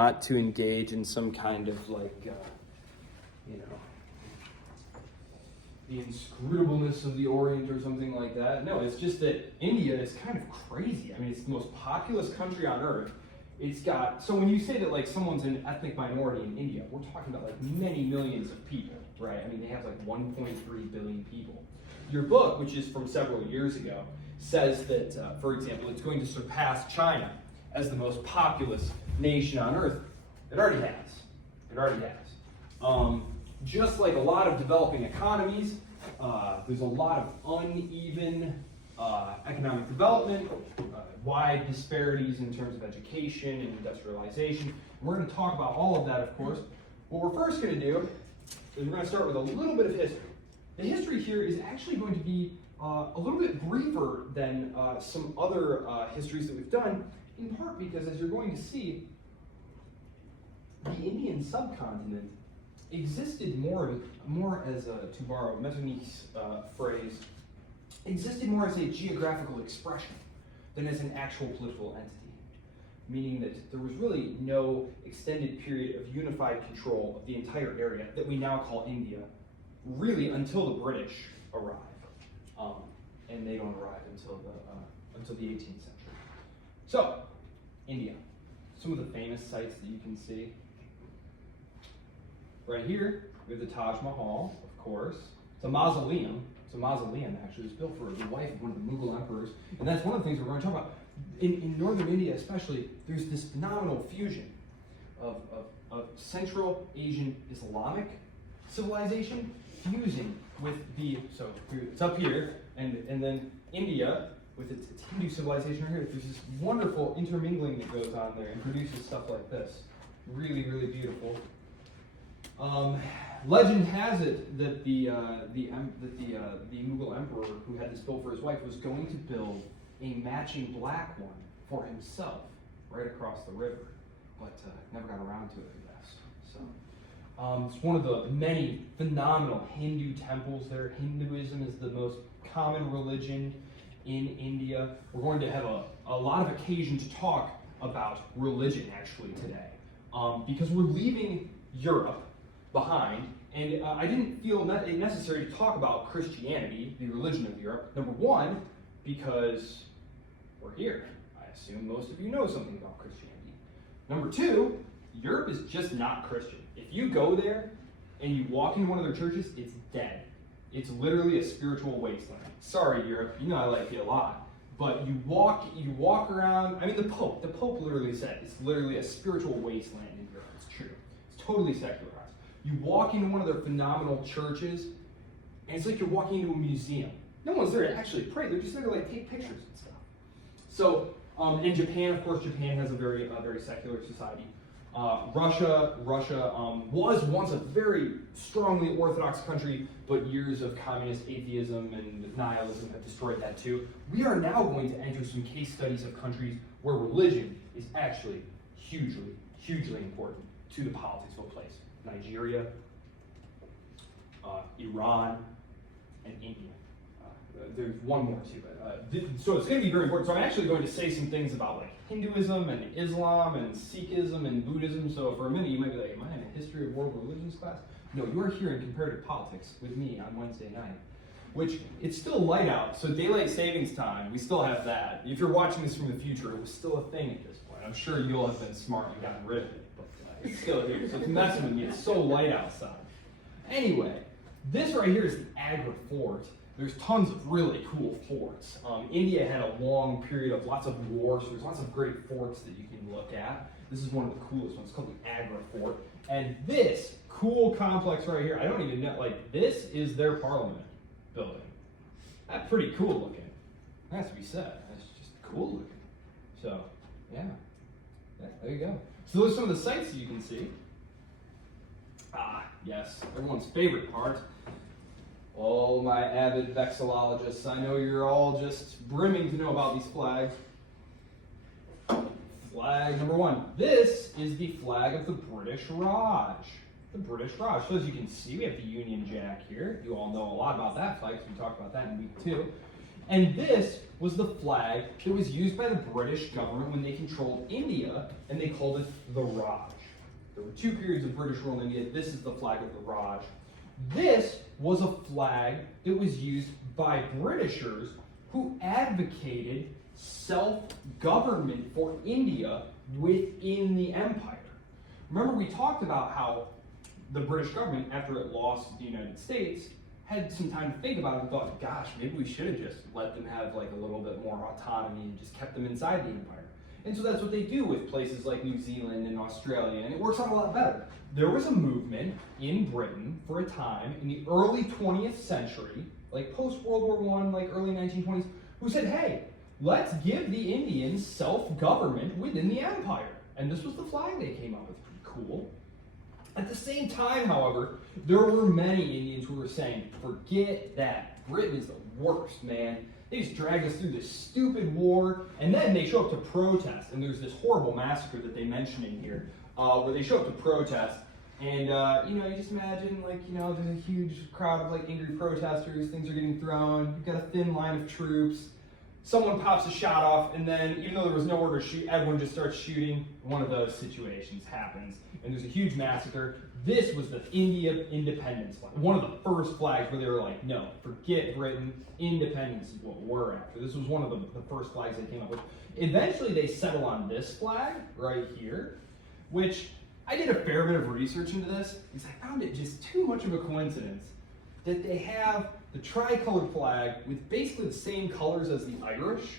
Not to engage in some kind of the inscrutableness of the Orient or something like that. No, it's just that India is kind of crazy. I mean, it's the most populous country on earth. It's got, so when you say that like someone's an ethnic minority in India, we're talking about like many millions of people, right? I mean, they have like 1.3 billion people. Your book, which is from several years ago, says that, for example, it's going to surpass China as the most populous nation on earth. It already has. It already has. Just like a lot of developing economies, there's a lot of uneven economic development, wide disparities in terms of education and industrialization. We're going to talk about all of that, of course. What we're first going to do is we're going to start with a little bit of history. The history here is actually going to be a little bit briefer than some other histories that we've done, in part because, as you're going to see, the Indian subcontinent existed more as to borrow Metternich's phrase, existed more as a geographical expression than as an actual political entity, meaning that there was really no extended period of unified control of the entire area that we now call India, really until the British arrive, and they don't arrive until the 18th century. So, India, some of the famous sites that you can see. Right here, we have the Taj Mahal, of course. It's a mausoleum. It's a mausoleum, actually. It was built for the wife of one of the Mughal emperors. And that's one of the things we're going to talk about. In northern India especially, there's this phenomenal fusion of Central Asian Islamic civilization fusing with so it's up here, and then India with its Hindu civilization right here. There's this wonderful intermingling that goes on there and produces stuff like this. Really, really beautiful. Legend has it that the Mughal emperor who had this built for his wife was going to build a matching black one for himself right across the river, but never got around to it, I guess. So it's one of the many phenomenal Hindu temples there. Hinduism is the most common religion in India. We're going to have a lot of occasion to talk about religion actually today, because we're leaving Europe behind, and I didn't feel it necessary to talk about Christianity, the religion of Europe. Number one, because we're here. I assume most of you know something about Christianity. Number two, Europe is just not Christian. If you go there and you walk into one of their churches, it's dead. It's literally a spiritual wasteland. Sorry, Europe, you know I like you a lot, but you walk around. I mean, the Pope literally said it's literally a spiritual wasteland in Europe. It's true. It's totally secularized. You walk into one of their phenomenal churches, and it's like you're walking into a museum. No one's there to actually pray. They're just there to like take pictures and stuff. So, in Japan, of course, Japan has a very secular society. Russia was once a very strongly Orthodox country, but years of communist atheism and nihilism have destroyed that too. We are now going to enter some case studies of countries where religion is actually hugely, hugely important to the politics of a place. Nigeria, Iran, and India. There's one more too, but so it's going to be very important. So I'm actually going to say some things about like Hinduism and Islam and Sikhism and Buddhism. So for a minute you might be like, am I in a history of world religions class? No, you are here in comparative politics with me on Wednesday night, which it's still light out, so daylight savings time, we still have that. If you're watching this from the future, it was still a thing at this point. I'm sure you'll have been smart and gotten rid of it, but it's still here. So it's messing with me. It's so light outside. Anyway, this right here is the Agra Fort. There's tons of really cool forts. India had a long period of lots of wars, so there's lots of great forts that you can look at. This is one of the coolest ones. It's called the Agra Fort. And this cool complex right here, I don't even know, like, this is their parliament building. That's pretty cool looking. That has to be said. That's just cool looking. So, yeah, there you go. So those are some of the sights that you can see. Ah, yes, everyone's favorite part. Oh, my avid vexillologists, I know you're all just brimming to know about these flags. Flag number one. This is the flag of the British Raj. The British Raj. So as you can see, we have the Union Jack here. You all know a lot about that flag, because we talked about that in week 2. And this was the flag that was used by the British government when they controlled India, and they called it the Raj. There were 2 periods of British rule in India. This is the flag of the Raj. This was a flag that was used by Britishers who advocated self-government for India within the empire. Remember, we talked about how the British government, after it lost the United States, had some time to think about it and thought, gosh, maybe we should have just let them have like a little bit more autonomy and just kept them inside the empire. And so that's what they do with places like New Zealand and Australia, and it works out a lot better. There was a movement in Britain for a time in the early 20th century, like post-World War I, like early 1920s, who said, hey, let's give the Indians self-government within the empire. And this was the flag they came up with. Pretty cool. At the same time, however, there were many Indians who were saying, forget that. Britain is the worst, man. They just dragged us through this stupid war, and then they show up to protest. And there's this horrible massacre that they mention in here, where they show up to protest. And, you just imagine, like, there's a huge crowd of, like, angry protesters. Things are getting thrown. You've got a thin line of troops. Someone pops a shot off, and then, even though there was no order to shoot, everyone just starts shooting. One of those situations happens, and there's a huge massacre. This was the India independence flag, one of the first flags where they were like, no, forget Britain, independence is what we're after. This was one of the first flags they came up with. Eventually, they settle on this flag right here, which I did a fair bit of research into this, because I found it just too much of a coincidence that they have the tricolored flag with basically the same colors as the Irish,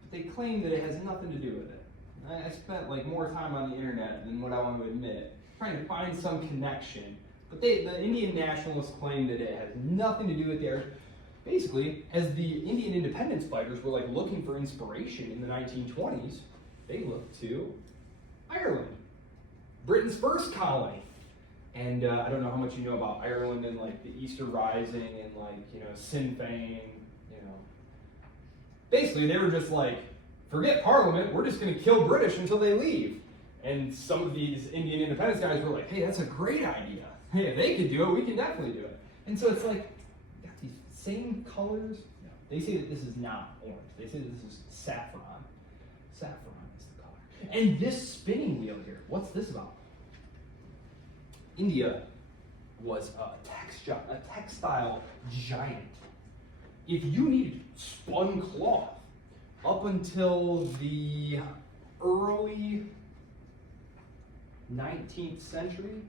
but they claim that it has nothing to do with it. I spent like more time on the internet than what I want to admit, trying to find some connection. But the Indian nationalists claim that it has nothing to do with the Irish. Basically, as the Indian independence fighters were like looking for inspiration in the 1920s, they looked to Ireland, Britain's first colony. And I don't know how much you know about Ireland and like the Easter Rising and like, Sinn Féin, Basically, they were just like, forget Parliament, we're just going to kill British until they leave. And some of these Indian independence guys were like, hey, that's a great idea. Hey, if they could do it, we can definitely do it. And so it's like, got these same colors. No, they say that this is not orange. They say that this is saffron. Saffron is the color. And this spinning wheel here, what's this about? India was a textile giant. If you needed spun cloth up until the early 19th century,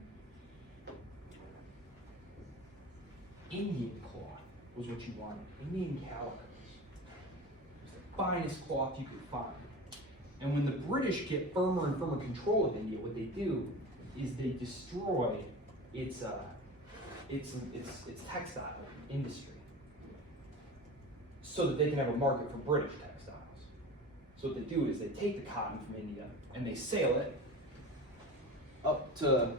Indian cloth was what you wanted. Indian calicos. It was the finest cloth you could find. And when the British get firmer and firmer control of India, what they do is they destroy its textile industry so that they can have a market for British textiles. So what they do is they take the cotton from India and they sail it up to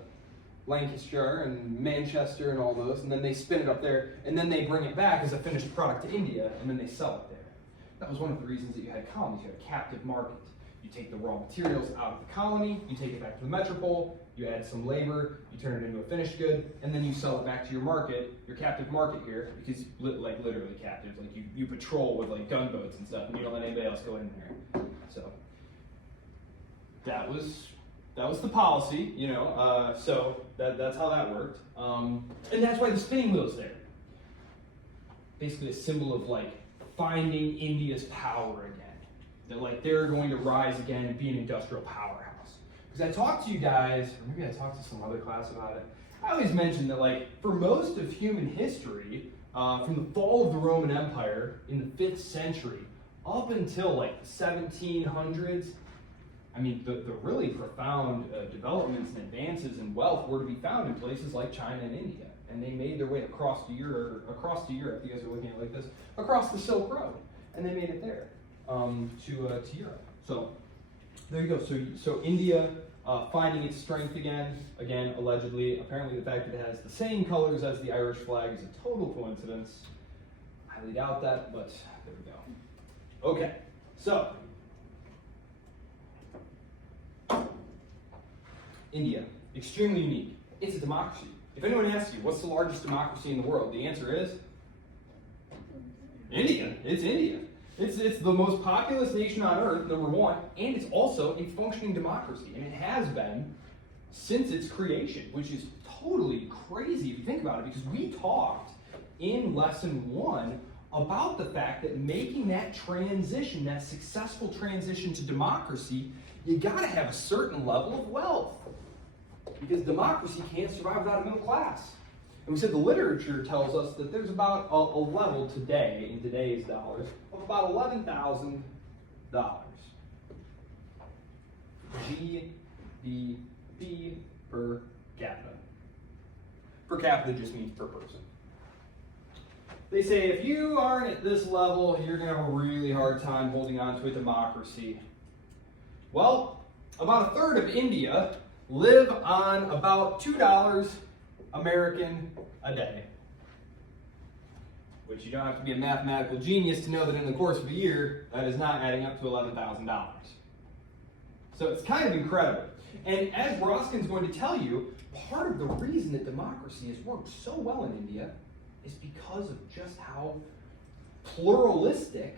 Lancashire and Manchester and all those, and then they spin it up there, and then they bring it back as a finished product to India, and then they sell it there. That was one of the reasons that you had colonies. You had a captive market. You take the raw materials out of the colony, you take it back to the metropole, you add some labor, you turn it into a finished good, and then you sell it back to your market, your captive market here, because like literally captive, like you patrol with like gunboats and stuff, and you don't let anybody else go in there. So that was the policy, so that's how that worked. And that's why the spinning wheel's there. Basically a symbol of like finding India's power again. That like they're going to rise again and be an industrial powerhouse. Because I talked to you guys, or maybe I talked to some other class about it, I always mention that like for most of human history, from the fall of the Roman Empire in the 5th century up until like the 1700s, I mean, the really profound developments and advances in wealth were to be found in places like China and India. And they made their way across to Europe, you guys are looking at it like this, across the Silk Road. And they made it there to Europe. So there you go. So India finding its strength again, allegedly. Apparently the fact that it has the same colors as the Irish flag is a total coincidence. Highly doubt that, but there we go. Okay, so India, extremely unique. It's a democracy. If anyone asks you, what's the largest democracy in the world? The answer is It's India. It's the most populous nation on earth, number one, and it's also a functioning democracy, and it has been since its creation, which is totally crazy if you think about it, because we talked in lesson 1 about the fact that making that transition, that successful transition to democracy, you gotta have a certain level of wealth, because democracy can't survive without a middle class. And we said the literature tells us that there's about a level today, in today's dollars, of about $11,000. GDP per capita. Per capita just means per person. They say if you aren't at this level, you're going to have a really hard time holding on to a democracy. Well, about a third of India live on about $2 American a day. Which you don't have to be a mathematical genius to know that in the course of a year, that is not adding up to $11,000. So it's kind of incredible. And as Roskin's going to tell you, part of the reason that democracy has worked so well in India is because of just how pluralistic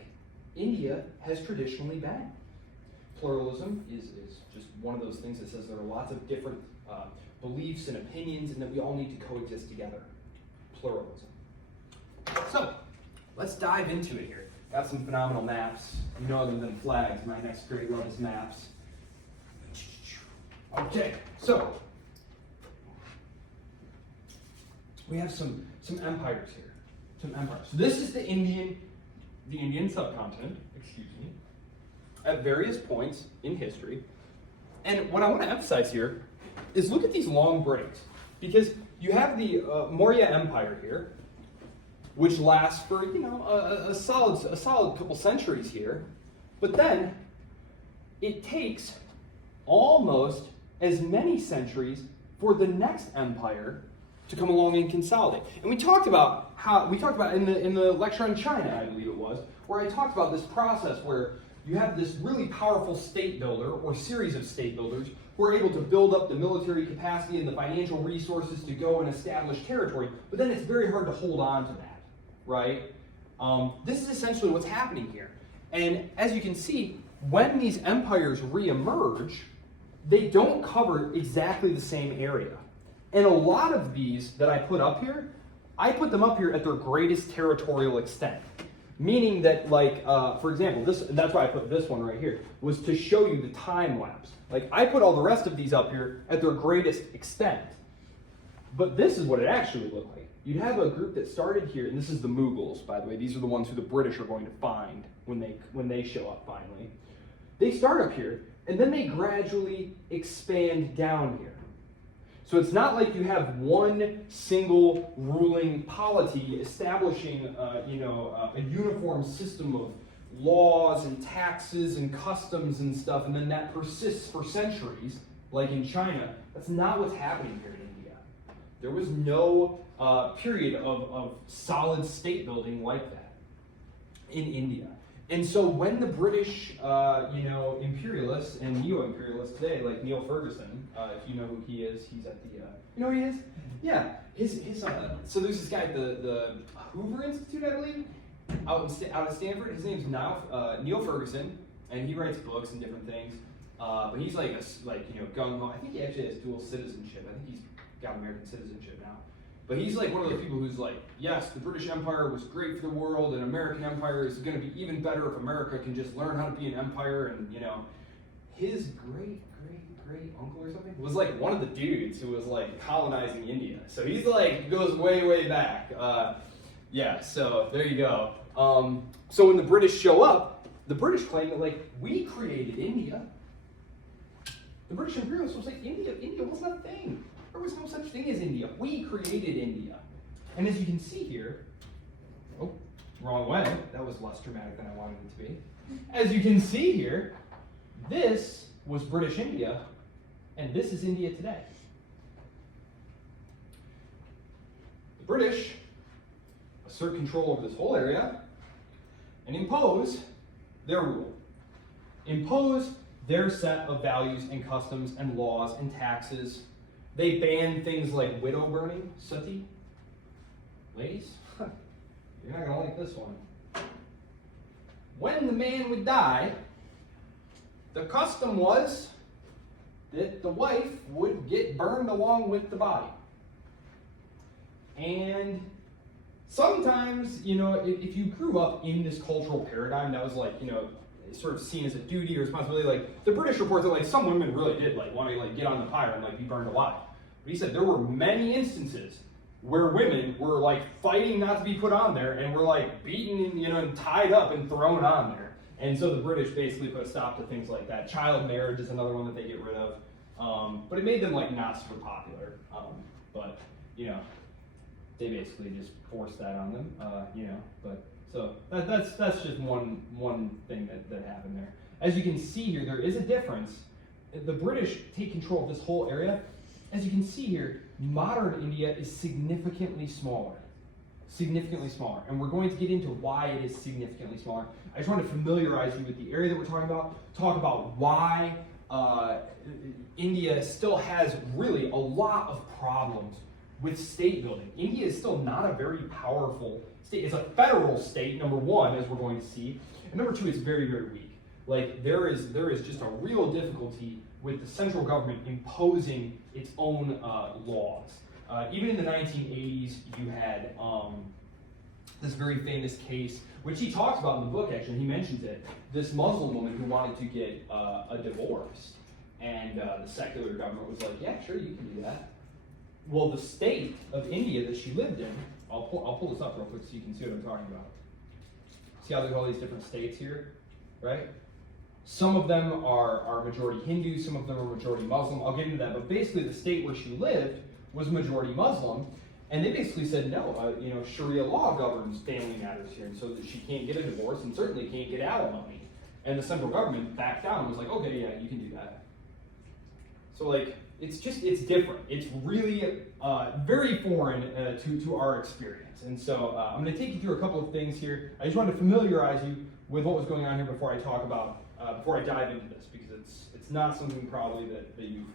India has traditionally been. Pluralism is just one of those things that says there are lots of different beliefs and opinions and that we all need to coexist together. Pluralism. So, let's dive into it here. Got some phenomenal maps. You know, other than flags, my next grade love is maps. Okay, so we have some empires here. Some empires. So this is the Indian subcontinent, excuse me, at various points in history. And what I want to emphasize here is look at these long breaks, because you have the Maurya Empire here, which lasts for a solid couple centuries here, but then it takes almost as many centuries for the next empire to come along and consolidate. And we talked about in the lecture on China, I believe it was, where I talked about this process where you have this really powerful state builder or series of state builders who are able to build up the military capacity and the financial resources to go and establish territory, but then it's very hard to hold on to that, right? This is essentially what's happening here. And as you can see, when these empires reemerge, they don't cover exactly the same area. And a lot of these that I put up here, I put them up here at their greatest territorial extent. Meaning that, like, for example, and that's why I put this one right here, was to show you the time lapse. Like, I put all the rest of these up here at their greatest extent. But this is what it actually looked like. You'd have a group that started here, and this is the Mughals, by the way. These are the ones who the British are going to find when they show up finally. They start up here, and then they gradually expand down here. So it's not like you have one single ruling polity establishing, a uniform system of laws and taxes and customs and stuff, and then that persists for centuries, like in China. That's not what's happening here in India. There was no period of solid state building like that in India. And so when the British, imperialists and neo-imperialists today, like Neil Ferguson, if you know who he is, he's at the, you know who he is? Yeah, so there's this guy at the Hoover Institute, I believe, out of Stanford. His name's Neil Ferguson, and he writes books and different things. But he's gung-ho. I think he actually has dual citizenship. I think he's got American citizenship now. But he's like one of those people who's like, yes, the British Empire was great for the world, and American Empire is going to be even better if America can just learn how to be an empire. And his great uncle or something was like one of the dudes who was like colonizing India. So he's like goes way back. So there you go. So when the British show up, the British claim that like we created India. The British imperialists was like India wasn't a thing. There was no such thing as India. We created India. And as you can see here, oh, wrong way. That was less dramatic than I wanted it to be. As you can see here, this was British India, and this is India today. The British assert control over this whole area and impose their rule. Impose their set of values and customs and laws and taxes. They ban things like widow burning, sati. Ladies, you're not going to like this one. when the man would die, the custom was that the wife would get burned along with the body. And sometimes, if you grew up in this cultural paradigm that was like, sort of seen as a duty or responsibility, like the British reports that like some women really did like want to like get on the pyre and like be burned alive. But he said there were many instances where women were like fighting not to be put on there and were like beaten and, and tied up and thrown on there. And so the British basically put a stop to things like that. Child marriage is another one that they get rid of. But it made them like not super popular. But they basically just forced that on them. But so that's just one thing that happened there. As you can see here, there is a difference. The British take control of this whole area. As you can see here, modern India is significantly smaller. Significantly smaller. And we're going to get into why it is significantly smaller. I just want to familiarize you with the area that we're talking about, talk about why India still has really a lot of problems with state building. India is still not a very powerful state. It's a federal state, number one, as we're going to see. And number two, it's very, very weak. Like there is just a real difficulty with the central government imposing its own laws. Even in the 1980s, you had this very famous case, which he talks about in the book, actually, he mentions it, this Muslim woman who wanted to get a divorce. And the secular government was like, yeah, sure, you can do that. Well, the state of India that she lived in, I'll pull this up real quick so you can see what I'm talking about. See how there's all these different states here, right? Some of them are majority Hindu, some of them are majority Muslim. I'll get into that, but basically the state where she lived was majority Muslim, and they basically said no. Sharia law governs family matters here, and so that she can't get a divorce and certainly can't get alimony. And the central government backed down and was like, okay, yeah, you can do that. So like, it's different. It's really very foreign to our experience. And so I'm going to take you through a couple of things here. I just wanted to familiarize you with what was going on here before I talk about, before I dive into this, because it's not something probably that you've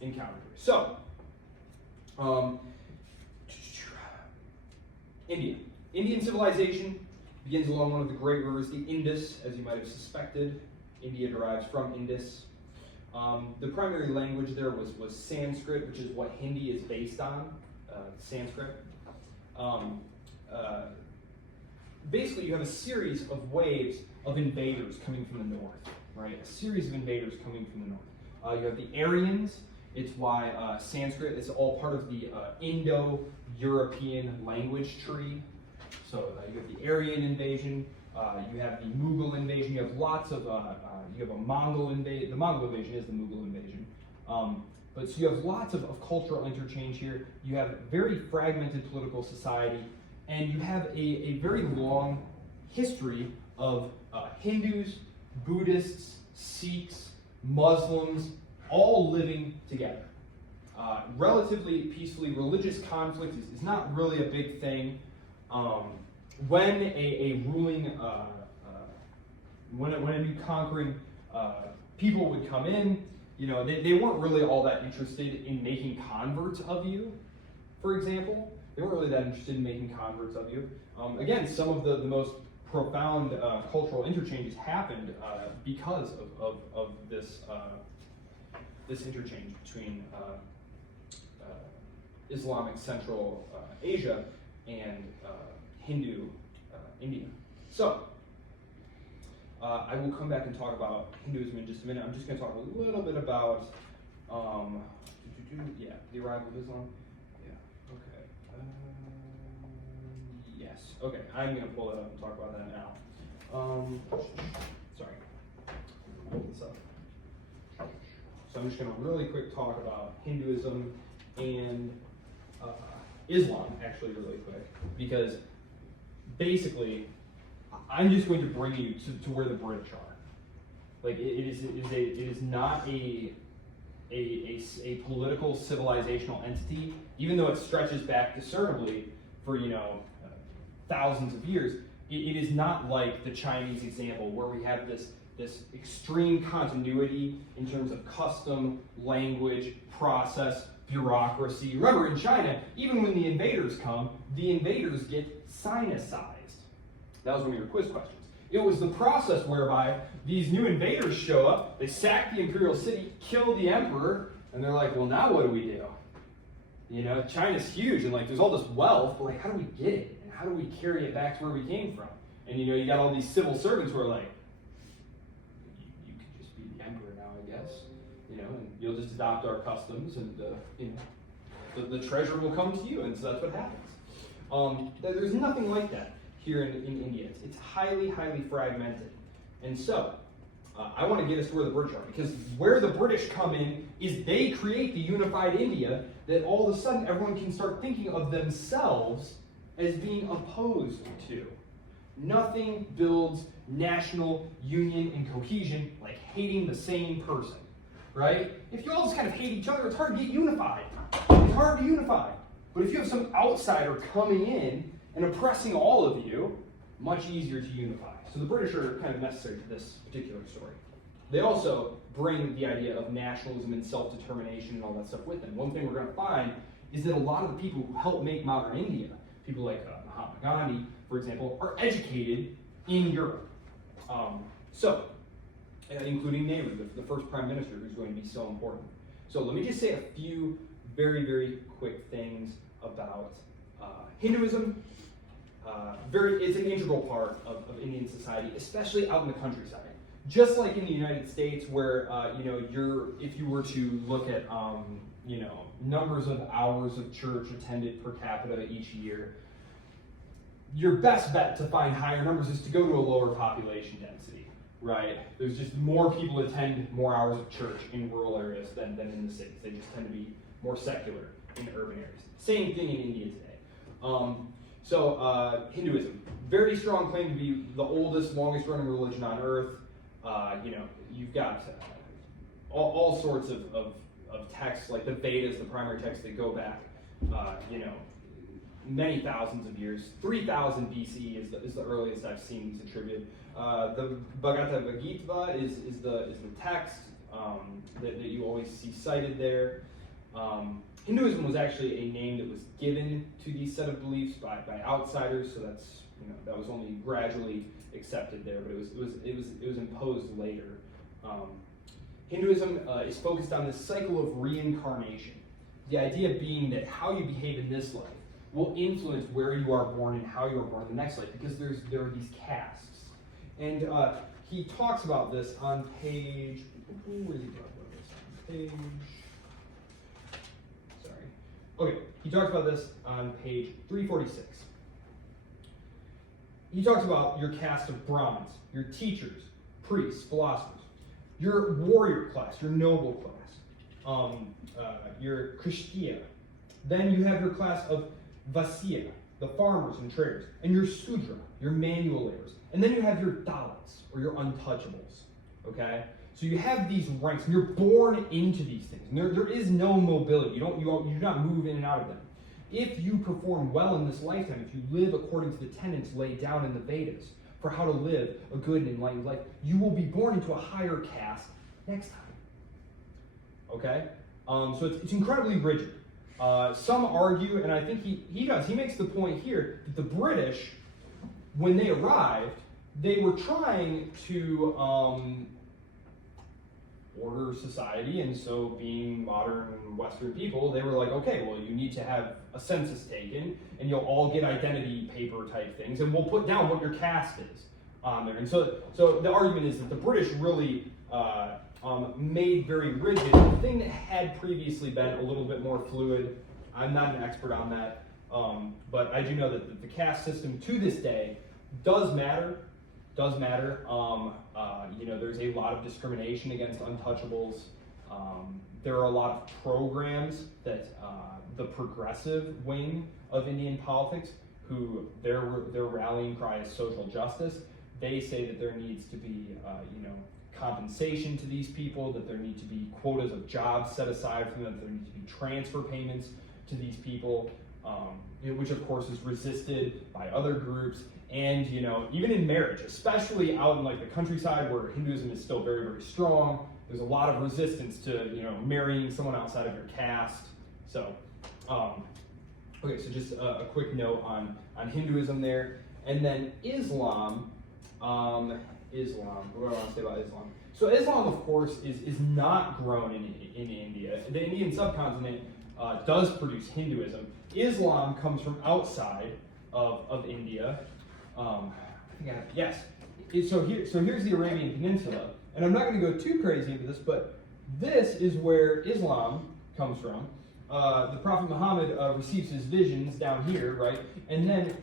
encountered. So, India. Indian civilization begins along one of the great rivers, the Indus, as you might have suspected. India derives from Indus. The primary language there was Sanskrit, which is what Hindi is based on, Sanskrit. Basically, you have a series of waves of invaders coming from the north, right? A series of invaders coming from the north. You have the Aryans. It's why Sanskrit is all part of the Indo-European language tree. So you have the Aryan invasion. You have the Mughal invasion. You have lots of, you have a Mongol invasion. The Mongol invasion is the Mughal invasion. But so you have lots of cultural interchange here. You have very fragmented political society. And you have a very long history of Hindus, Buddhists, Sikhs, Muslims, all living together. Relatively peacefully. Religious conflict is not really a big thing. When a ruling, when a new conquering people would come in, they weren't really all that interested in making converts of you, for example. They weren't really that interested in making converts of you. Again, some of the most profound cultural interchanges happened because of this this interchange between Islamic Central Asia and Hindu India. So, I will come back and talk about Hinduism in just a minute. I'm just going to talk a little bit about, the arrival of Islam. Yeah, okay. Yes, okay, I'm going to pull it up and talk about that now. Sorry, pull this up. So I'm just going to really quick talk about Hinduism and Islam, actually, really quick, because basically, I'm just going to bring you to where the British are. Like it is not a political civilizational entity, even though it stretches back discernibly for thousands of years. It is not like the Chinese example where we have this extreme continuity in terms of custom, language, process, bureaucracy. Remember, in China, even when the invaders come, the invaders get sinicized. That was one of your quiz questions. It was the process whereby these new invaders show up, they sack the imperial city, kill the emperor, and they're like, well, now what do we do? You know, China's huge, and like there's all this wealth, but like how do we get it? And how do we carry it back to where we came from? And you know, you got all these civil servants who are like, you could just be the emperor now, I guess. You know, and you'll just adopt our customs, and you know, the treasure will come to you, and so that's what happens. There's nothing like that here in India. It's highly, highly fragmented. And so, I want to get us to where the British are, because where the British come in is they create the unified India that all of a sudden everyone can start thinking of themselves as being opposed to. Nothing builds national union and cohesion like hating the same person, right? If you all just kind of hate each other, it's hard to get unified. It's hard to unify. But if you have some outsider coming in and oppressing all of you, much easier to unify. So the British are kind of necessary to this particular story. They also bring the idea of nationalism and self-determination and all that stuff with them. One thing we're going to find is that a lot of the people who helped make modern India, people like Mahatma Gandhi, for example, are educated in Europe. Including Nehru, the first prime minister, who's going to be so important. So let me just say a few very, very quick things about Hinduism. It's an integral part of Indian society, especially out in the countryside. Just like in the United States, where if you were to look at numbers of hours of church attended per capita each year, your best bet to find higher numbers is to go to a lower population density, right? There's just more people attend more hours of church in rural areas than in the cities. They just tend to be more secular in urban areas. Same thing in India today. Hinduism, very strong claim to be the oldest, longest running religion on earth. You've got all sorts of texts, like the Vedas, the primary texts that go back, many thousands of years. 3000 BCE is the earliest I've seen these attributed. The Bhagavad Gita is the text that you always see cited there. Hinduism was actually a name that was given to these set of beliefs by outsiders, so that was only gradually accepted there, but it was imposed later. Hinduism is focused on this cycle of reincarnation. The idea being that how you behave in this life will influence where you are born and how you are born in the next life, because there are these castes. And he talks about this on page. Where is he talking about this? Page. Okay, he talks about this on page 346. He talks about your caste of Brahmins, your teachers, priests, philosophers, your warrior class, your noble class, your Kshatriya. Then you have your class of Vaisya, the farmers and traders, and your Sudra, your manual laborers. And then you have your Dalits, or your untouchables, okay? So you have these ranks, and you're born into these things. And there is no mobility. You do not move in and out of them. If you perform well in this lifetime, if you live according to the tenets laid down in the Vedas for how to live a good and enlightened life, you will be born into a higher caste next time. Okay? So it's incredibly rigid. Some argue, and I think he makes the point here, that the British, when they arrived, they were trying to order society, and so being modern Western people, they were like, okay, well, you need to have a census taken, and you'll all get identity paper type things, and we'll put down what your caste is on there. And so the argument is that the British really made very rigid the thing that had previously been a little bit more fluid. I'm not an expert on that, but I do know that the caste system to this day does matter. There's a lot of discrimination against untouchables. There are a lot of programs that the progressive wing of Indian politics, who their rallying cry is social justice, they say that there needs to be compensation to these people, that there need to be quotas of jobs set aside for them, that there need to be transfer payments to these people, which of course is resisted by other groups. And even in marriage, especially out in like the countryside where Hinduism is still very, very strong, there's a lot of resistance to marrying someone outside of your caste. So, okay, so just a quick note on Hinduism there, and then Islam. Islam. What do I want to say about Islam? So Islam, of course, is not grown in India. The Indian subcontinent does produce Hinduism. Islam comes from outside of India. Yes. So here's the Arabian Peninsula, and I'm not going to go too crazy into this, but this is where Islam comes from. The Prophet Muhammad receives his visions down here, right? And then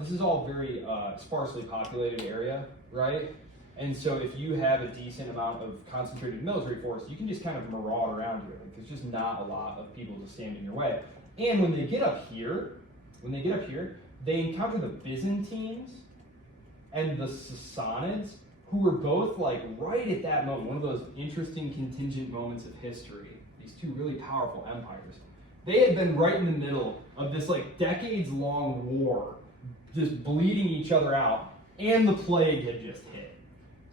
this is all very sparsely populated area, right? And so if you have a decent amount of concentrated military force, you can just kind of maraud around here. Like, there's just not a lot of people to stand in your way. And when they get up here, they encounter the Byzantines and the Sassanids, who were both like right at that moment, one of those interesting contingent moments of history. These two really powerful empires. They had been right in the middle of this like decades-long war, just bleeding each other out, and the plague had just hit.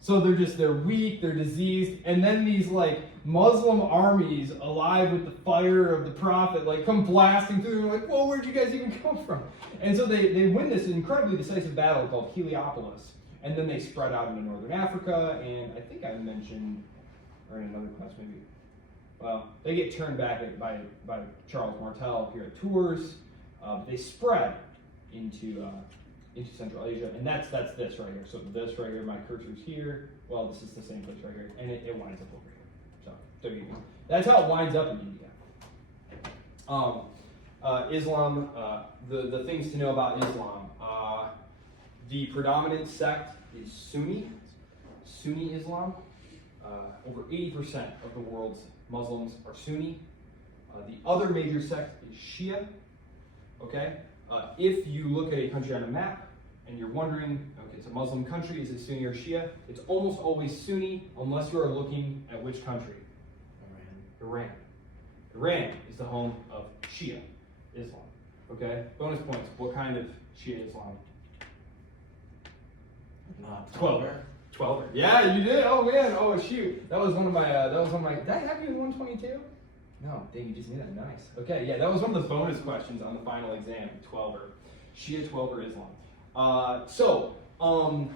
So they're weak, they're diseased, and then these like Muslim armies alive with the fire of the Prophet like come blasting through. They're like, whoa, where'd you guys even come from? And so they win this incredibly decisive battle called Heliopolis, and then they spread out into northern Africa, and I think I mentioned, or in another class maybe, well, they get turned back by Charles Martel here at Tours. They spread into Central Asia, and that's this right here. So this right here, my cursor's here. Well, this is the same place right here, and it winds up over here. So there you go. That's how it winds up in India. Islam, the things to know about Islam. The predominant sect is Sunni Islam. Over 80% of the world's Muslims are Sunni. The other major sect is Shia. Okay? If you look at a country on a map and you're wondering, okay, it's a Muslim country, is it Sunni or Shia? It's almost always Sunni unless you are looking at which country? Iran. Iran is the home of Shia Islam. Okay? Bonus points. What kind of Shia Islam? 12. Yeah, you did. Oh man. Oh shoot. That was one of my. Did I have you in 122? No. Dang, you just knew that. Nice. Okay. Yeah, that was one of the bonus questions on the final exam. 12er, Shia, 12er Islam.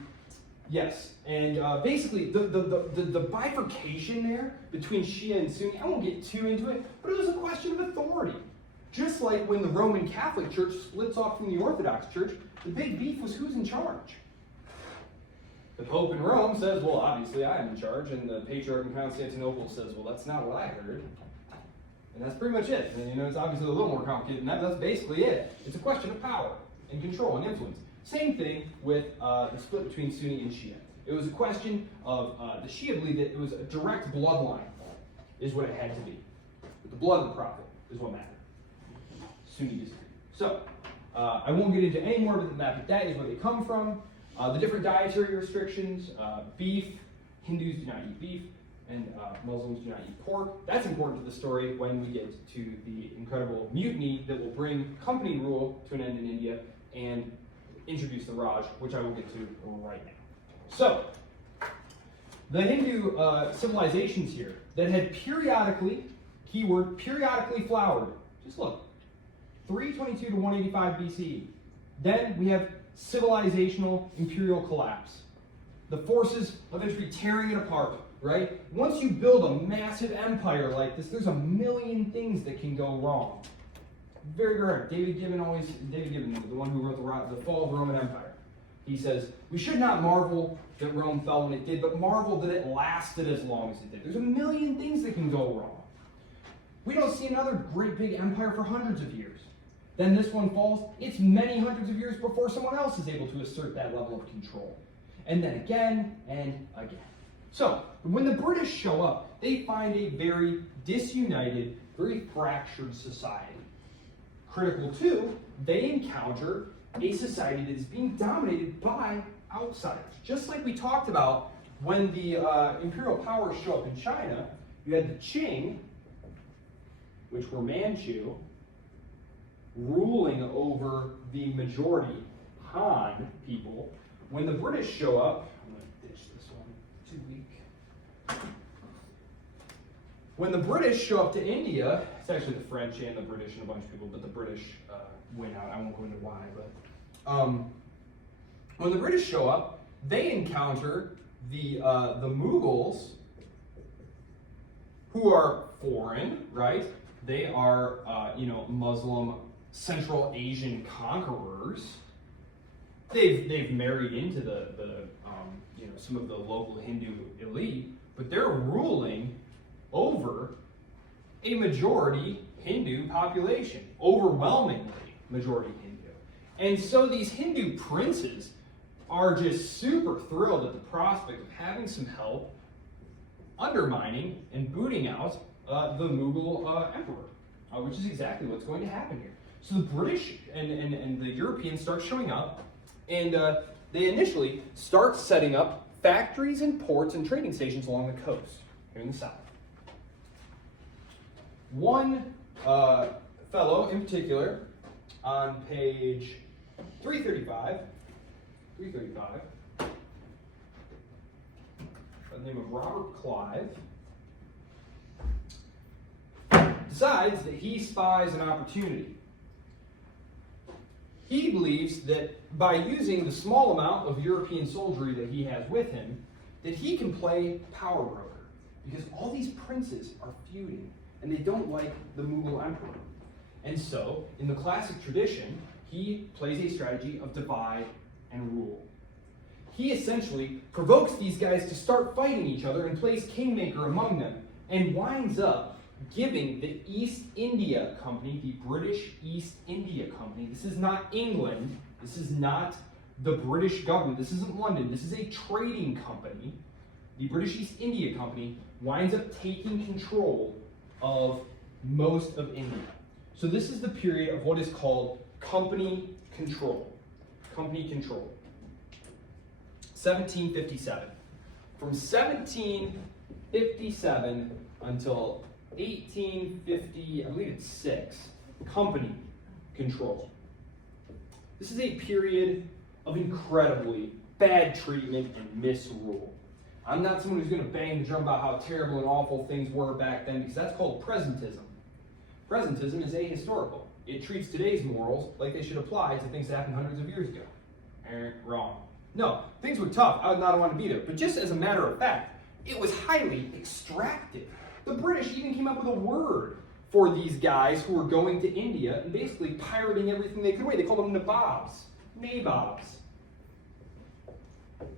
Yes, and basically the bifurcation there between Shia and Sunni. I won't get too into it, but it was a question of authority. Just like when the Roman Catholic Church splits off from the Orthodox Church, the big beef was who's in charge. The Pope in Rome says, well, obviously I am in charge, and the Patriarch in Constantinople says, well, that's not what I heard. And that's pretty much it. And, it's obviously a little more complicated than that, but that's basically it. It's a question of power and control and influence. Same thing with the split between Sunni and Shia. It was a question of, the Shia believed that it was a direct bloodline is what it had to be. But the blood of the Prophet is what mattered. Sunni disagreed. So, I won't get into any more of it than that, but that is where they come from. The different dietary restrictions, beef, Hindus do not eat beef, and Muslims do not eat pork. That's important to the story when we get to the incredible mutiny that will bring company rule to an end in India and introduce the Raj, which I will get to right now. So, the Hindu civilizations here that had periodically, keyword, periodically flowered. Just look, 322 to 185 BCE. Then we have civilizational imperial collapse. The forces of entry tearing it apart, right? Once you build a massive empire like this, there's a million things that can go wrong. Very rare. David Gibbon, the one who wrote the Fall of the Roman Empire. He says, we should not marvel that Rome fell when it did, but marvel that it lasted as long as it did. There's a million things that can go wrong. We don't see another great big empire for hundreds of years. Then this one falls, it's many hundreds of years before someone else is able to assert that level of control. And then again and again. So, when the British show up, they find a very disunited, very fractured society. Critical too, they encounter a society that is being dominated by outsiders. Just like we talked about when the imperial powers show up in China, you had the Qing, which were Manchu, ruling over the majority Han people. When the British show up, I'm going to ditch this one, too weak. When the British show up to India, it's actually the French and the British and a bunch of people, but the British win out. I won't go into why, but when the British show up, they encounter the Mughals, who are foreign, right? They are, Muslim Central Asian conquerors. They've married into some of the local Hindu elite, but they're ruling over a majority Hindu population, overwhelmingly majority Hindu. And so these Hindu princes are just super thrilled at the prospect of having some help undermining and booting out the Mughal emperor, which is exactly what's going to happen here. So the British and the Europeans start showing up, and they initially start setting up factories and ports and trading stations along the coast here in the south. One fellow in particular, on page 335, by the name of Robert Clive, decides that he spies an opportunity. He believes that by using the small amount of European soldiery that he has with him, that he can play power broker, because all these princes are feuding, and they don't like the Mughal emperor. And so, in the classic tradition, he plays a strategy of divide and rule. He essentially provokes these guys to start fighting each other and plays kingmaker among them, and winds up giving the East India Company, the British East India Company, this is not England, this is not the British government, this isn't London, this is a trading company. The British East India Company winds up taking control of most of India. So this is the period of what is called company control. Company control. 1757. From 1757 until 1850, I believe it's 6, company control. This is a period of incredibly bad treatment and misrule. I'm not someone who's going to bang the drum about how terrible and awful things were back then, because that's called presentism. Presentism is ahistorical. It treats today's morals like they should apply to things that happened hundreds of years ago. Wrong. No, things were tough. I would not want to be there. But just as a matter of fact, it was highly extractive. The British even came up with a word for these guys who were going to India and basically pirating everything they could away. They called them nabobs. Nabobs.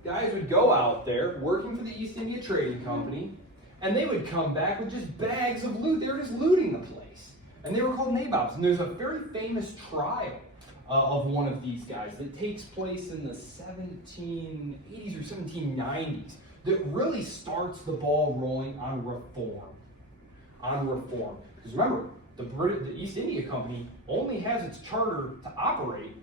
Guys would go out there working for the East India Trading Company, and they would come back with just bags of loot. They were just looting the place. And they were called nabobs. And there's a very famous trial of one of these guys that takes place in the 1780s or 1790s that really starts the ball rolling on reform. Because remember, the East India Company only has its charter to operate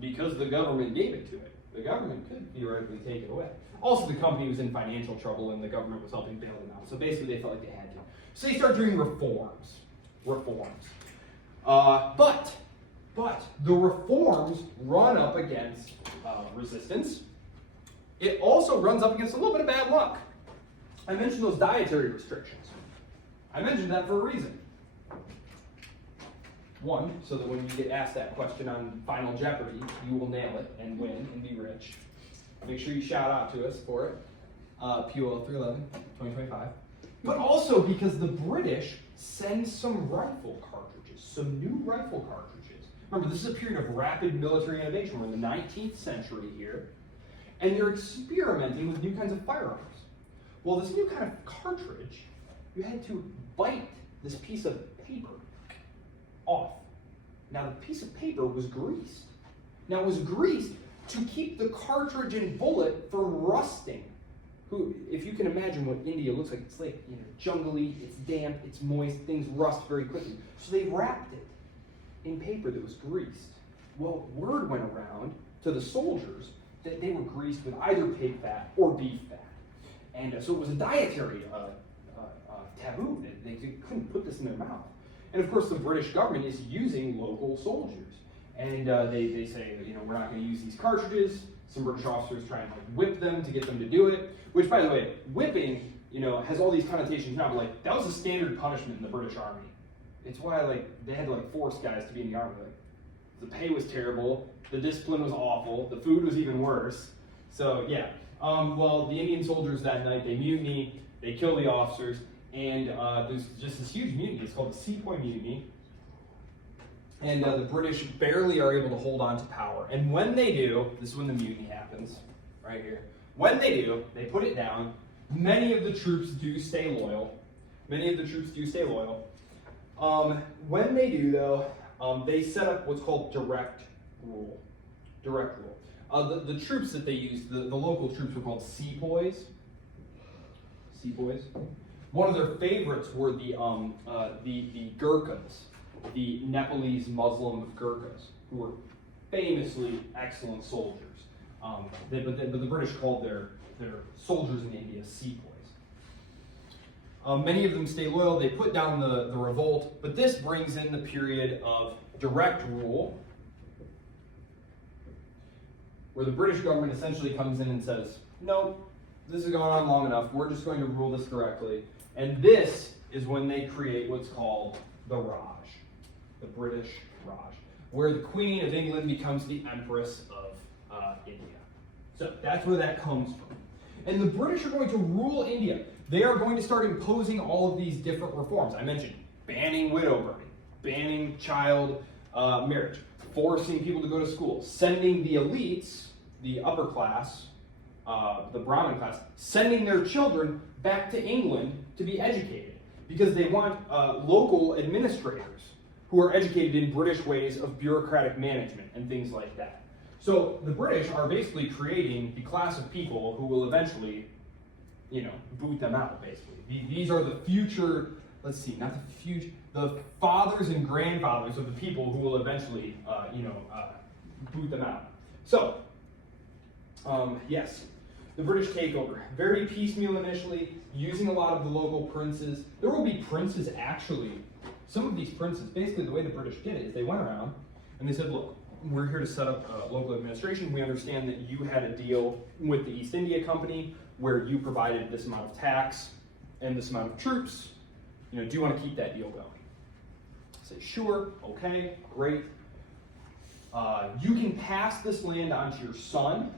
because the government gave it to it. The government could theoretically take it away. Also, the company was in financial trouble and the government was helping bail them out. So basically, they felt like they had to. So they start doing reforms. But the reforms run up against resistance. It also runs up against a little bit of bad luck. I mentioned those dietary restrictions. I mentioned that for a reason. One, so that when you get asked that question on Final Jeopardy, you will nail it and win and be rich. Make sure you shout out to us for it. POL 311, 2025. But also because the British send some rifle cartridges, some new rifle cartridges. Remember, this is a period of rapid military innovation. We're in the 19th century here. And they're experimenting with new kinds of firearms. Well, this new kind of cartridge, you had to bite this piece of paper off. Now, the piece of paper was greased. Now, it was greased to keep the cartridge and bullet from rusting. If you can imagine what India looks like, it's like, jungly, it's damp, it's moist, things rust very quickly. So they wrapped it in paper that was greased. Well, word went around to the soldiers that they were greased with either pig fat or beef fat. And so it was a dietary taboo. They couldn't put this in their mouth. And of course, the British government is using local soldiers. And they say, we're not going to use these cartridges. Some British officers try and whip them to get them to do it. Which, by the way, whipping, has all these connotations now. But that was a standard punishment in the British Army. It's why they had to force guys to be in the army. The pay was terrible. The discipline was awful. The food was even worse. So yeah. Well, the Indian soldiers that night, they mutiny, they kill the officers, and there's just this huge mutiny. It's called the Sepoy Mutiny. And the British barely are able to hold on to power. And when they do, this is when the mutiny happens, right here. When they do, they put it down. Many of the troops do stay loyal. When they do, though, they set up what's called direct rule. The troops that they used, the local troops were called sepoys. One of their favorites were the Gurkhas, the Nepalese Muslim Gurkhas, who were famously excellent soldiers. But the British called their soldiers in India sepoys. Many of them stay loyal. They put down the revolt, but this brings in the period of direct rule, where the British government essentially comes in and says, no, this has gone on long enough. We're just going to rule this directly. And this is when they create what's called the Raj, the British Raj, where the Queen of England becomes the Empress of India. So that's where that comes from. And the British are going to rule India. They are going to start imposing all of these different reforms. I mentioned banning widow burning, banning child marriage, forcing people to go to school, sending the elites, the upper class, the Brahmin class, sending their children back to England to be educated because they want local administrators who are educated in British ways of bureaucratic management and things like that. So the British are basically creating the class of people who will eventually, boot them out, basically. These are the future, the fathers and grandfathers of the people who will eventually, boot them out. So, yes, the British takeover. Very piecemeal initially, using a lot of the local princes. There will be princes, actually. Some of these princes, basically the way the British did it is they went around and they said, look, we're here to set up local administration. We understand that you had a deal with the East India Company where you provided this amount of tax and this amount of troops. Do you want to keep that deal going? I say, sure, okay, great. You can pass this land on to your son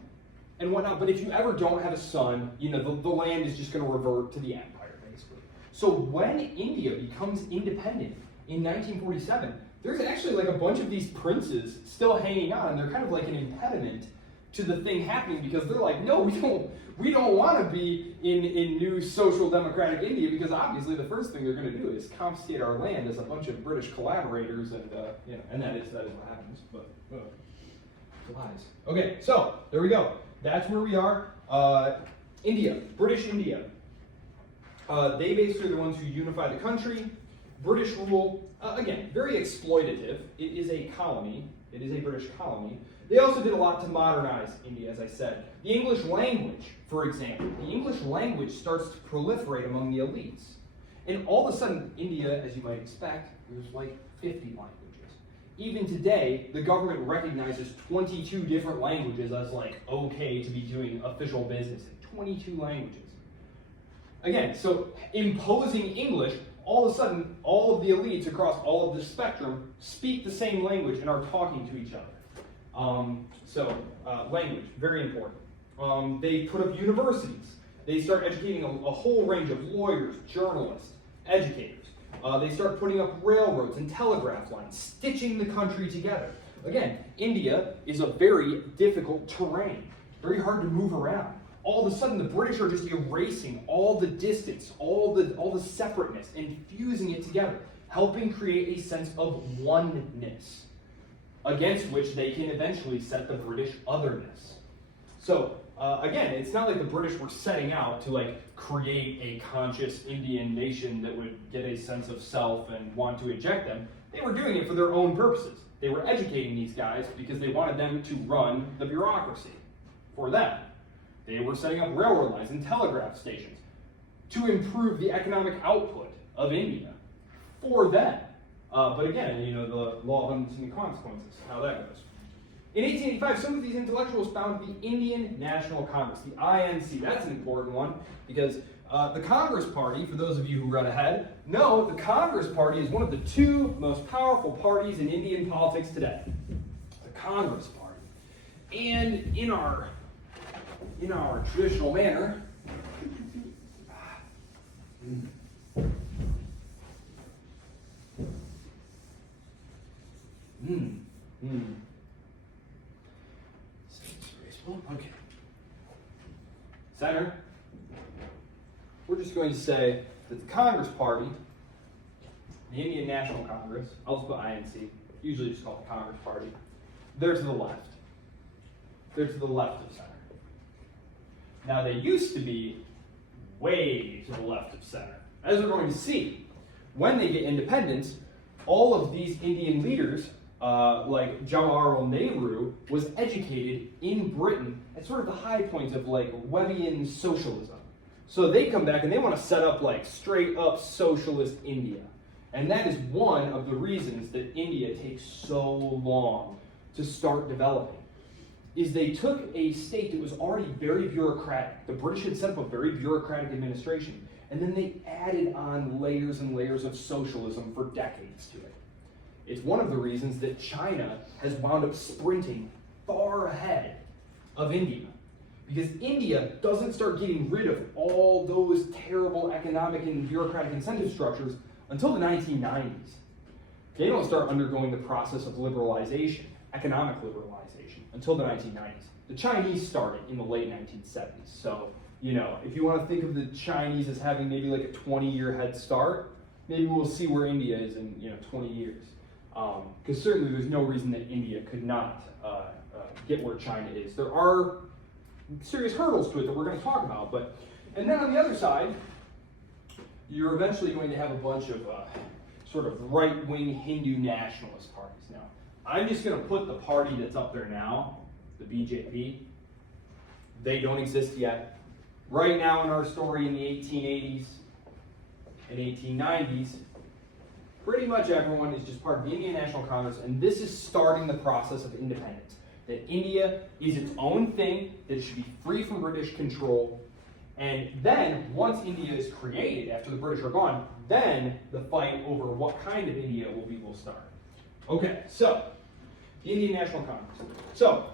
and whatnot, but if you ever don't have a son, the land is just going to revert to the empire, basically. So when India becomes independent in 1947, there's actually like a bunch of these princes still hanging on, and they're kind of like an impediment to the thing happening because they're like, no, we don't want to be in new social democratic India because obviously the first thing they're going to do is confiscate our land as a bunch of British collaborators, and and that is what happens. But lies. Okay, so there we go. That's where we are. India, British India. They basically are the ones who unify the country. British rule, again, very exploitative. It is a colony. It is a British colony. They also did a lot to modernize India, as I said. The English language, for example, the English language starts to proliferate among the elites. And all of a sudden, India, as you might expect, there's like 50 languages. Even today, the government recognizes 22 different languages as like okay to be doing official business in 22 languages. Again, so imposing English, all of a sudden, all of the elites across all of the spectrum speak the same language and are talking to each other. Language, very important. They put up universities. They start educating a whole range of lawyers, journalists, educators. They start putting up railroads and telegraph lines, stitching the country together. Again, India is a very difficult terrain, very hard to move around. All of a sudden, the British are just erasing all the distance, all the separateness, and fusing it together, helping create a sense of oneness, against which they can eventually set the British otherness. So, again, it's not like the British were setting out to create a conscious Indian nation that would get a sense of self and want to eject them. They were doing it for their own purposes. They were educating these guys because they wanted them to run the bureaucracy for them. They were setting up railroad lines and telegraph stations to improve the economic output of India for them. But again, the law of unintended consequences, how that goes. In 1885, some of these intellectuals founded the Indian National Congress, the INC. That's an important one because the Congress Party, for those of you who read ahead, know the Congress Party is one of the two most powerful parties in Indian politics today. The Congress Party. And in our in our traditional manner, okay. Center, we're just going to say that the Congress Party, the Indian National Congress, I'll just put INC, usually just call it the Congress Party, they're to the left. They're to the left of center. Now they used to be way to the left of center. As we're going to see, when they get independence, all of these Indian leaders, like Jawaharlal Nehru, was educated in Britain at sort of the high point of like Webbian socialism. So they come back and they want to set up like straight up socialist India. And that is one of the reasons that India takes so long to start developing. Is they took a state that was already very bureaucratic. The British had set up a very bureaucratic administration, and then they added on layers and layers of socialism for decades to it. It's one of the reasons that China has wound up sprinting far ahead of India. Because India doesn't start getting rid of all those terrible economic and bureaucratic incentive structures until the 1990s. They don't start undergoing the process of liberalization, economic liberalization, until the 1990s. The Chinese started in the late 1970s. So, you know, if you want to think of the Chinese as having maybe like a 20-year head start, maybe we'll see where India is in 20 years. Because certainly there's no reason that India could not get where China is. There are serious hurdles to it that we're going to talk about. And then on the other side, you're eventually going to have a bunch of sort of right-wing Hindu nationalist parties. Now, I'm just going to put the party that's up there now, the BJP. They don't exist yet. Right now in our story in the 1880s and 1890s, pretty much everyone is just part of the Indian National Congress, and this is starting the process of independence. That India is its own thing, that it should be free from British control. And then, once India is created, after the British are gone, then the fight over what kind of India will start. Okay, so, the Indian National Congress. So,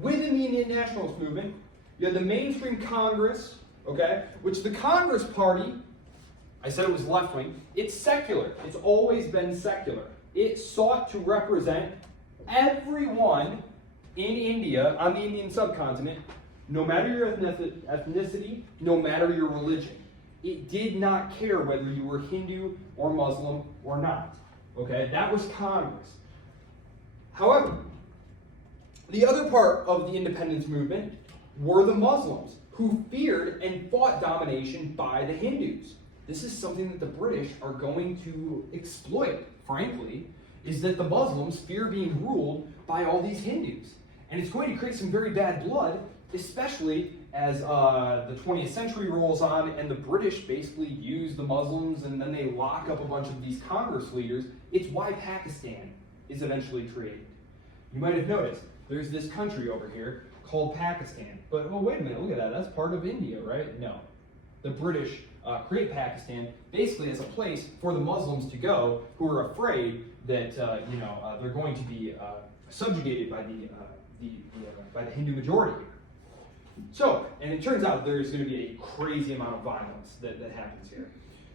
within the Indian nationalist movement, you have the mainstream Congress, okay, which the Congress Party, I said it was left-wing, it's secular. It's always been secular. It sought to represent everyone in India, on the Indian subcontinent, no matter your ethnicity, no matter your religion. It did not care whether you were Hindu or Muslim or not. Okay, that was Congress. However, the other part of the independence movement were the Muslims, who feared and fought domination by the Hindus. This is something that the British are going to exploit, frankly, is that the Muslims fear being ruled by all these Hindus. And it's going to create some very bad blood, especially as the 20th century rolls on and the British basically use the Muslims and then they lock up a bunch of these Congress leaders. It's why Pakistan is eventually created. You might have noticed, there's this country over here called Pakistan. But, oh, wait a minute, look at that, that's part of India, right? No. The British create Pakistan basically as a place for the Muslims to go who are afraid that they're going to be subjugated by the Hindu majority here. So, and it turns out there's going to be a crazy amount of violence that happens here.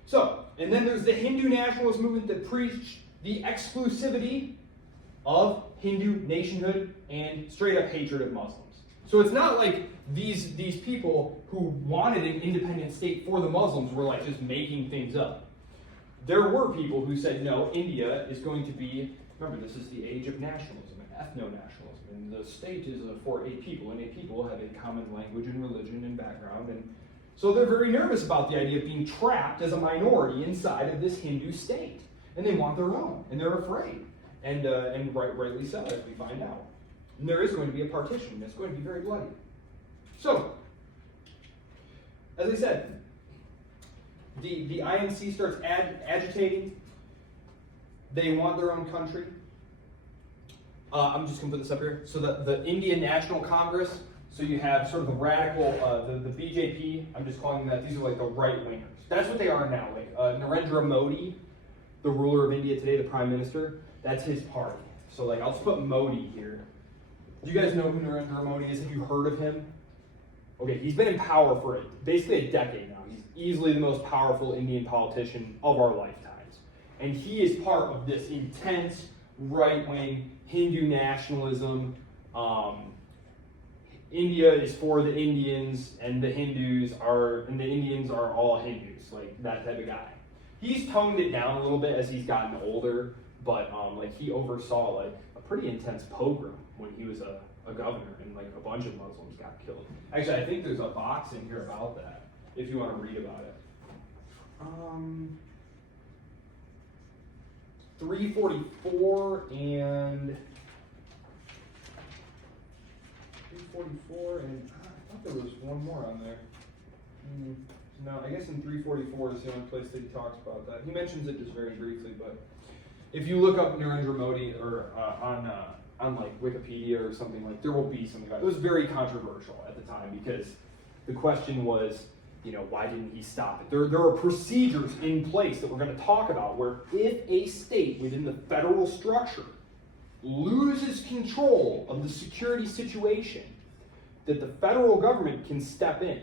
So, and then there's the Hindu nationalist movement that preached the exclusivity of Hindu nationhood and straight up hatred of Muslims. So it's not like these people who wanted an independent state for the Muslims were like just making things up. There were people who said, no, India is going to be, remember, this is the age of nationalism and ethno-nationalism, and the state is for a people, and a people have a common language and religion and background, and so they're very nervous about the idea of being trapped as a minority inside of this Hindu state, and they want their own, and they're afraid, and rightly so, as we find out. And there is going to be a partition, it's going to be very bloody. So, as I said, the INC starts agitating. They want their own country. I'm just going to put this up here. So the Indian National Congress, so you have sort of the radical, the BJP, I'm just calling them that, these are like the right-wingers. That's what they are now. Like Narendra Modi, the ruler of India today, the prime minister, that's his party. So like I'll just put Modi here. Do you guys know who Narendra Modi is? Have you heard of him? Okay, he's been in power for basically a decade now. He's easily the most powerful Indian politician of our lifetimes. And he is part of this intense right-wing Hindu nationalism. India is for the Indians, and the Indians are all Hindus, like that type of guy. He's toned it down a little bit as he's gotten older, but like he oversaw like a pretty intense pogrom when he was a governor, and like a bunch of Muslims got killed. Actually, I think there's a box in here about that, if you want to read about it. 344 and 344 and I thought there was one more on there. No, I guess in 344 is the only place that he talks about that. He mentions it just very briefly, but if you look up Narendra Modi or on like Wikipedia or something, like there will be something about it. It was very controversial at the time because the question was, you know, why didn't he stop it? There are procedures in place that we're going to talk about where if a state within the federal structure loses control of the security situation, that the federal government can step in.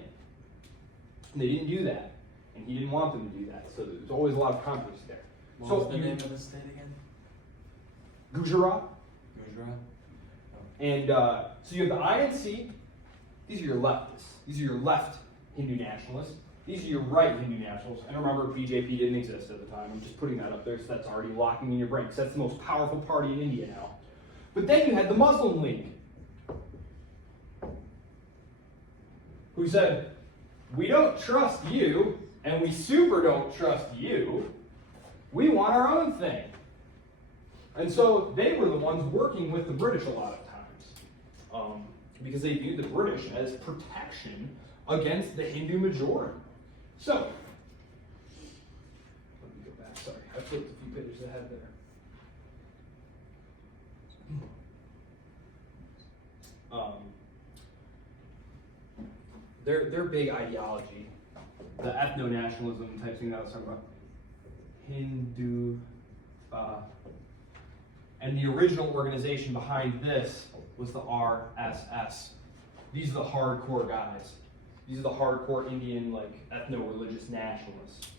And they didn't do that, and he didn't want them to do that, so there's always a lot of controversy there. What was the name of the state again? Gujarat. Gujarat? And so you have the INC. These are your leftists. These are your left Hindu nationalists. These are your right Hindu nationalists. And remember, BJP didn't exist at the time. I'm just putting that up there, so that's already locking in your brain, because that's the most powerful party in India now. But then you had the Muslim League, who said, we don't trust you, and we super don't trust you. We want our own thing. And so they were the ones working with the British a lot of times, because they viewed the British as protection against the Hindu majority. So, let me go back, sorry, I flipped a few pages ahead there. Their big ideology, the ethno-nationalism type thing that I was talking about, Hindu, and the original organization behind this was the RSS. These are the hardcore guys. These are the hardcore Indian, like, ethno-religious nationalists.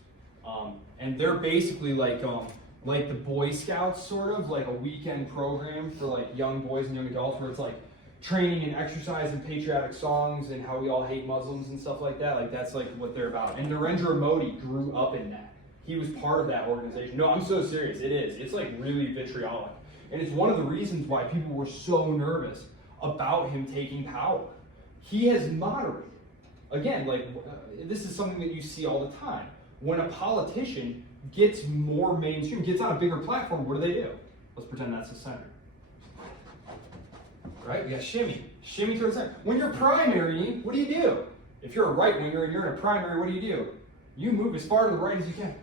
And they're basically like the Boy Scouts, sort of, like a weekend program for like young boys and young adults where it's like training and exercise and patriotic songs and how we all hate Muslims and stuff like that. Like that's like what they're about. And Narendra Modi grew up in that. He was part of that organization. No, I'm so serious. It is. It's like really vitriolic. And it's one of the reasons why people were so nervous about him taking power. He has moderated. Again, like this is something that you see all the time. When a politician gets more mainstream, gets on a bigger platform, what do? Let's pretend that's the center. Right? We got shimmy towards the center. When you're primary, what do? If you're a right winger and you're in a primary, what do? You move as far to the right as you can.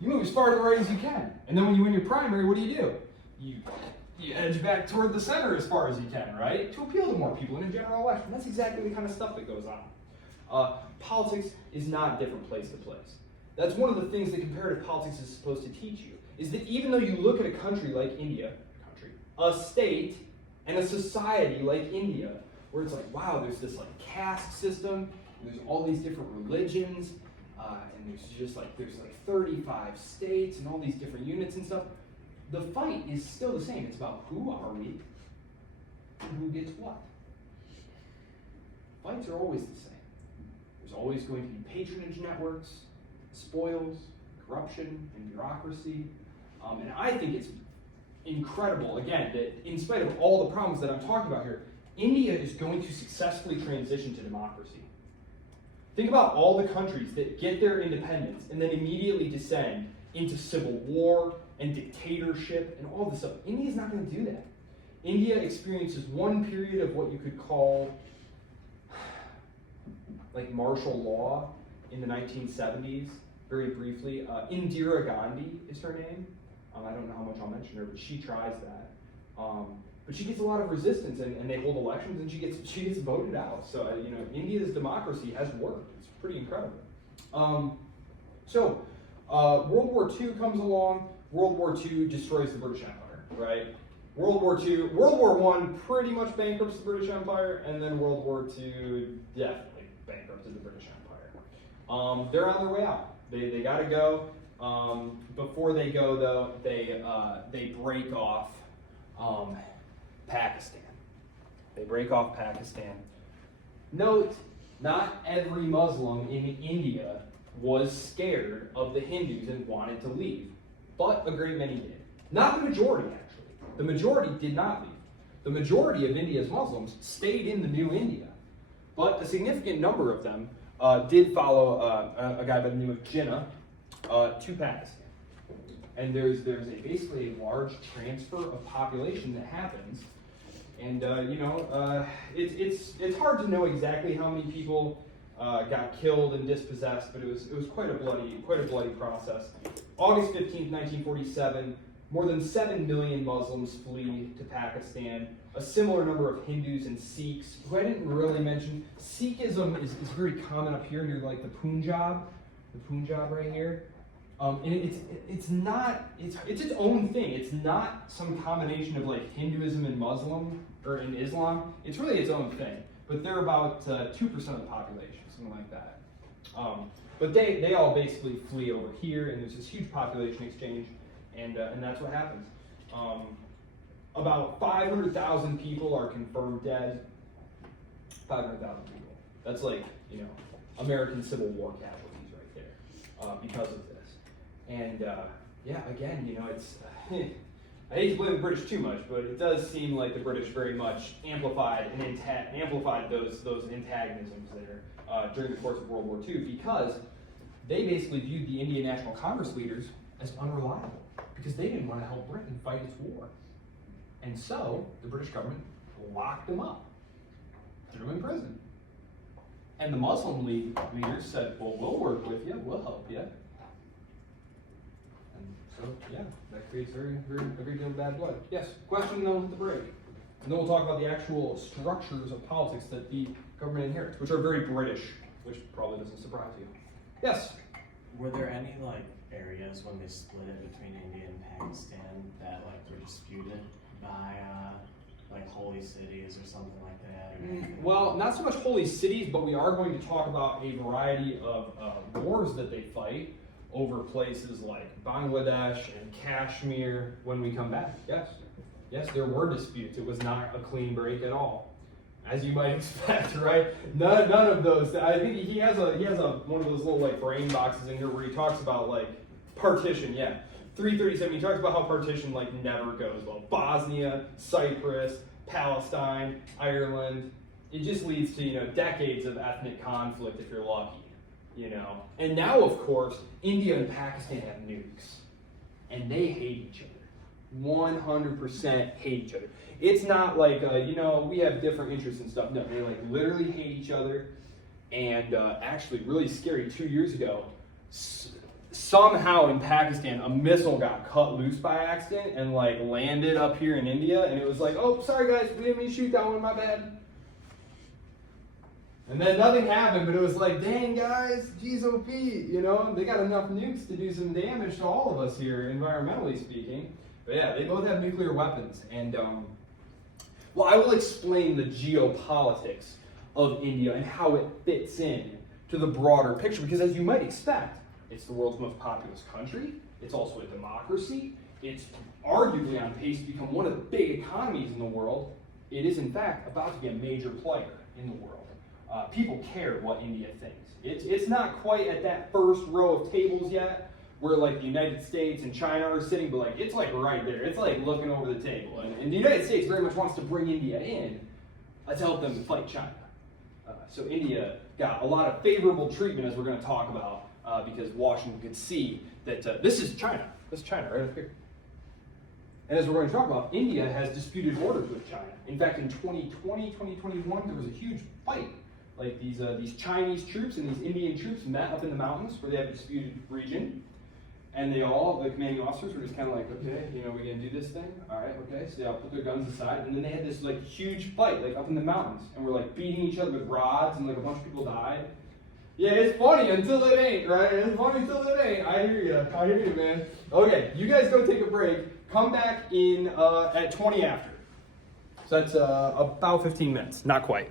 You move as far to the right as you can. And then when you win your primary, what do? You edge back toward the center as far as you can, right? To appeal to more people in a general election. That's exactly the kind of stuff that goes on. Politics is not a different place to place. That's one of the things that comparative politics is supposed to teach you, is that even though you look at a country like India, a state, and a society like India, where it's like, wow, there's this like caste system, there's all these different religions, and there's 35 states and all these different units and stuff. The fight is still the same. It's about who are we and who gets what. Fights are always the same. There's always going to be patronage networks, spoils, corruption, and bureaucracy. And I think it's incredible, again, that in spite of all the problems that I'm talking about here, India is going to successfully transition to democracy. Think about all the countries that get their independence and then immediately descend into civil war and dictatorship and all this stuff. India's not going to do that. India experiences one period of what you could call like martial law in the 1970s, very briefly. Indira Gandhi is her name. I don't know how much I'll mention her, but she tries that. But she gets a lot of resistance, and they hold elections, and she gets voted out. So India's democracy has worked. It's pretty incredible. World War II comes along. World War II destroys the British Empire, right? World War II, World War I pretty much bankrupts the British Empire, and then World War II definitely bankrupted the British Empire. They're on their way out. They got to go. Before they go, though, they break off Pakistan. They break off Pakistan. Note, not every Muslim in India was scared of the Hindus and wanted to leave, but a great many did. Not the majority, actually. The majority did not leave. The majority of India's Muslims stayed in the new India, but a significant number of them did follow a guy by the name of Jinnah to Pakistan. And there's basically a large transfer of population that happens. And it's hard to know exactly how many people got killed and dispossessed, but it was quite a bloody process. August 15th, 1947, more than 7 million Muslims flee to Pakistan. A similar number of Hindus and Sikhs, who I didn't really mention. Sikhism is very common up here near like the Punjab right here. And it's its own thing. It's not some combination of like Hinduism and Muslim or in Islam. It's really its own thing. But they're about 2% of the population, something like that. But they all basically flee over here, and there's this huge population exchange, and that's what happens. About 500,000 people are confirmed dead. 500,000 people. That's like American Civil War casualties right there because of this. And again, it's I hate to blame the British too much, but it does seem like the British very much amplified those antagonisms there during the course of World War II, because they basically viewed the Indian National Congress leaders as unreliable because they didn't want to help Britain fight its war. And so the British government locked them up, threw them in prison. And the Muslim League leaders said, well, we'll work with you, we'll help you. So, yeah, that creates a great deal of bad blood. Yes, question, then we'll hit the break. And then we'll talk about the actual structures of politics that the government inherits, which are very British, which probably doesn't surprise you. Yes? Were there any areas when they split it between India and Pakistan that were disputed by holy cities or something like that? Or anything? Well, not so much holy cities, but we are going to talk about a variety of wars that they fight over places like Bangladesh and Kashmir when we come back. Yes, there were disputes. It was not a clean break at all, as you might expect, right? None of those. I think he has one of those little brain boxes in here where he talks about partition. Yeah, 337. He talks about how partition never goes well. Bosnia, Cyprus, Palestine, Ireland. It just leads to decades of ethnic conflict if you're lucky. And now, of course, India and Pakistan have nukes, and they hate each other. 100% hate each other. It's not we have different interests and stuff. No, they literally hate each other. And actually, really scary, 2 years ago, somehow in Pakistan, a missile got cut loose by accident and landed up here in India, and it was oh, sorry guys, we didn't mean to shoot that one, my bad. And then nothing happened, but it was dang guys, geez, OP, they got enough nukes to do some damage to all of us here, environmentally speaking. But yeah, they both have nuclear weapons. And, I will explain the geopolitics of India and how it fits in to the broader picture, because as you might expect, it's the world's most populous country, it's also a democracy, it's arguably on pace to become one of the big economies in the world. It is, in fact, about to be a major player in the world. People care what India thinks. It's not quite at that first row of tables yet, where the United States and China are sitting, but it's right there. It's looking over the table. And the United States very much wants to bring India in to help them fight China. So India got a lot of favorable treatment, as we're going to talk about, because Washington could see that this is China. This is China right up here. And as we're going to talk about, India has disputed borders with China. In fact, in 2020, 2021, there was a huge fight. These Chinese troops and these Indian troops met up in the mountains where they have a disputed region. And they all, the commanding officers were just kind of okay, we're going to do this thing? All right, okay. So they all put their guns aside. And then they had this huge fight up in the mountains. And we're beating each other with rods, and a bunch of people died. Yeah, it's funny until it ain't, right? It's funny until it ain't. I hear you, man. Okay, you guys go take a break. come back in at 20 after. So that's about 15 minutes, not quite.